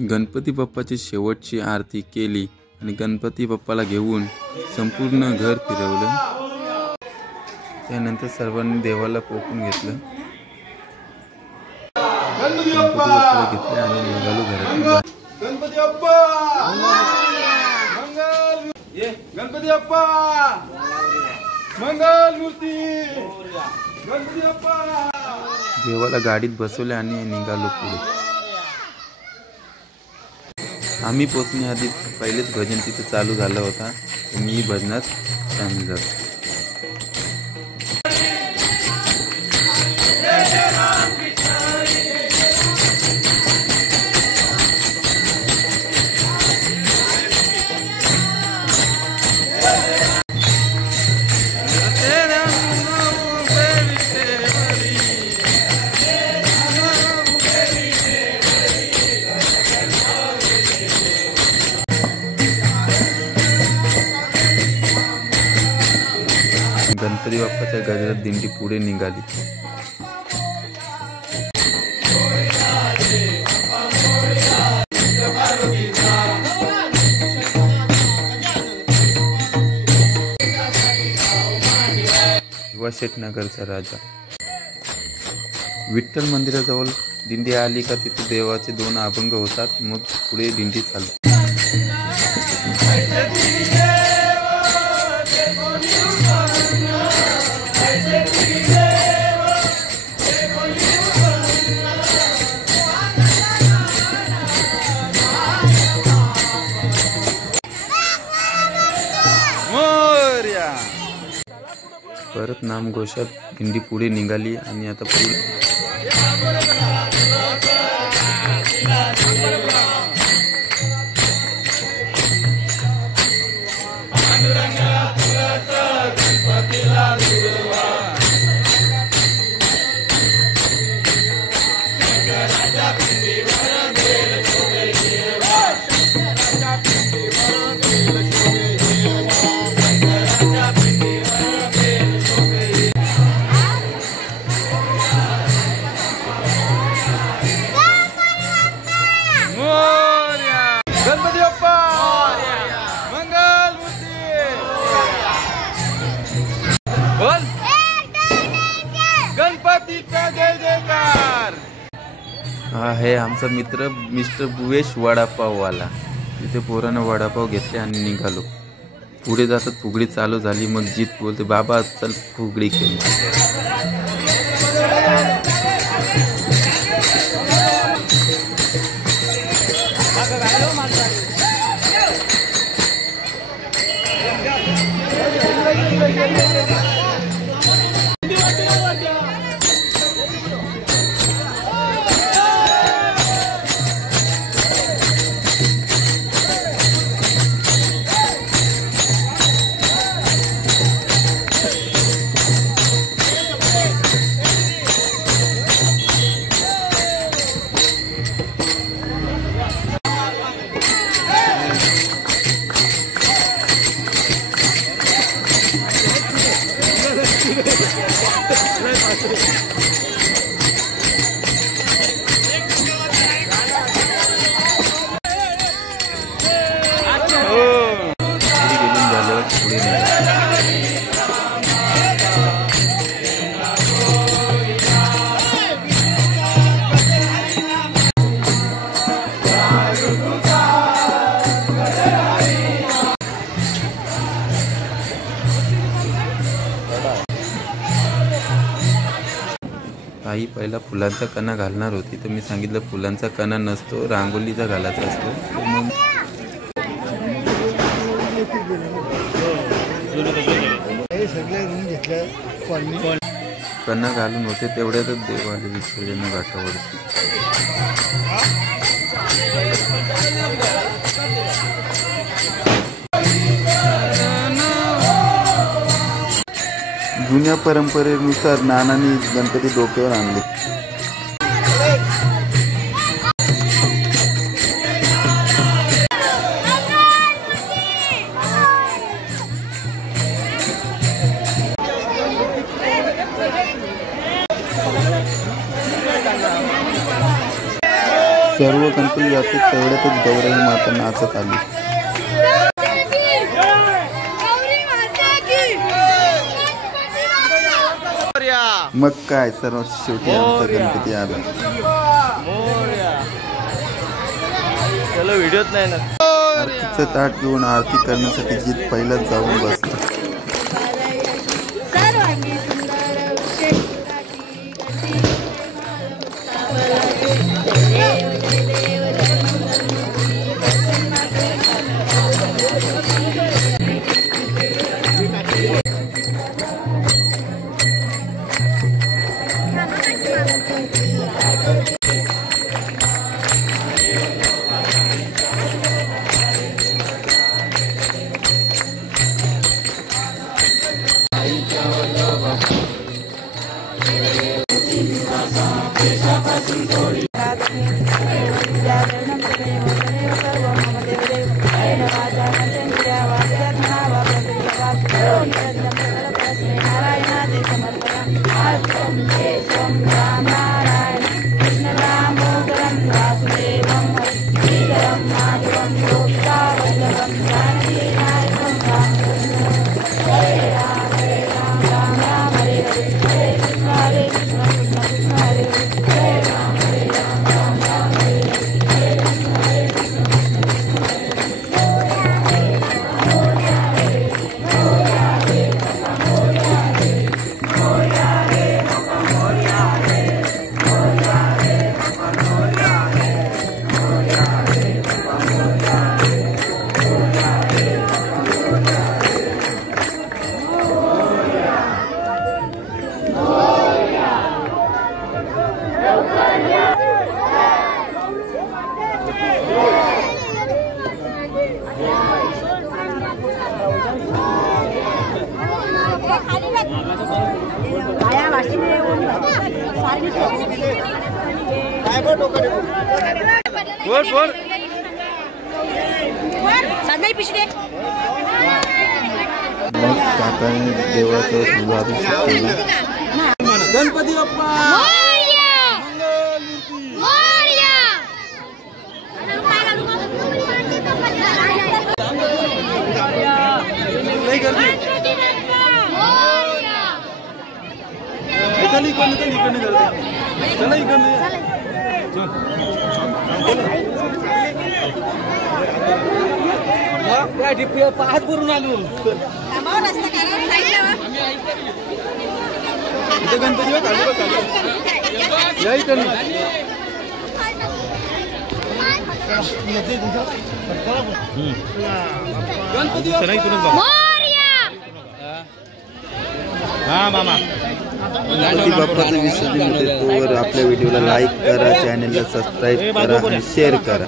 गणपती बाप्पाची शेवटची आरती केली आणि गणपती बाप्पाला घेऊन संपूर्ण घर फिरवलं। त्यानंतर सर्वांनी देवाला पोकून घेतलं, गणपती बाप्पाला घेतले आणि निघालो घरात। गणपती बाप्पा मंगल, गणपती बाप्पा मंगल मूर्ती, गणपती बाप्पा। देवाला गाडीत बसवले आणि निघालो पुढे। आम्ही पोचण्याआधी पहिलेच भजन तिथे चालू झालं होता, मी भजनात सामील झालो। गणपती बाप्पाच्या गजरात दिंडी पुढे निघाली। शेटनगरचा राजा। विठ्ठल मंदिराजवळ दिंडी आली का तिथे देवाचे 2 अभंग होतात, मग पुढे दिंडी चालते। परत नामघोषात दिंडी पुढे निघाली आणि आता पुढे गणपती बाप्पा मंगल मूर्ती, बोल गणपतीचा जय जयकार। हा आहे आमचा मित्र मिस्टर बुवेश वडापाववाला। तिथे पोरानं वडापाव घेतले आणि निघालो। पुढे जातात फुगडी चालू झाली, मग जीत बोलते बाबा चल फुगडी खेळू। आई पहिला फुलांचा कणा घालणार होती, तर मी सांगितलं फुलांचा कणा नसतो, रांगोलीचा घालायचा असतो। मग कणा घालून होते तेवढ्यातच देवाले विसर्जन घाटावरती। जुन्या परंपरेनुसार नानांनी गणपती डोक्यावर आणले। सर्व गणपती जातात तेवढ्यातच गौराई माता नाचत आली. मग काय सर्वात शेवटी आमचा गणपती आला. चलो व्हिडिओत नाही ना. आरतीचं ताट घेऊन आरती करण्यासाठी जीत पहिलाच जाऊन बसला. मग काकाने देवाचं अभिषेक केला. गणपती बाप्पा पाच भरून आलो. गणपती गणपती बाप्पाचं विसर्जन होते तोवर आपल्या व्हिडिओला लाईक करा, चॅनलला सबस्क्राईब करा आणि शेअर करा.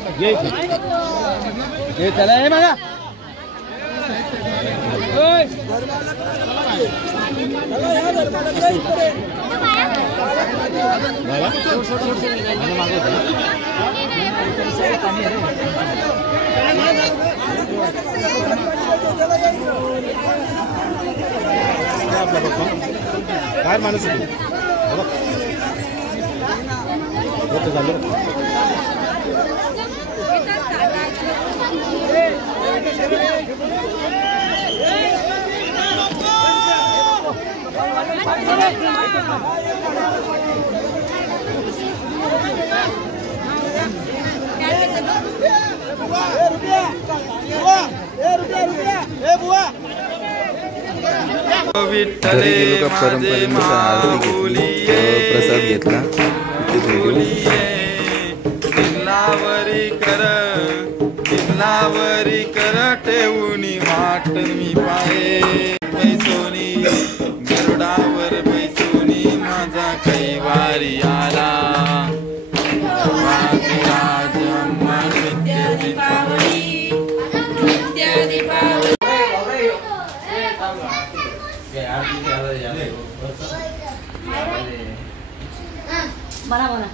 बाहेर माणूस घरी गेलो का परंपरेनुसार आरती घेतली, प्रसाद घेतला. किल्लावरी कर ठेवूनी वाट मी पाये पैसोनी गरुडावर पैसोनी माझा कैवारी आला. बना बना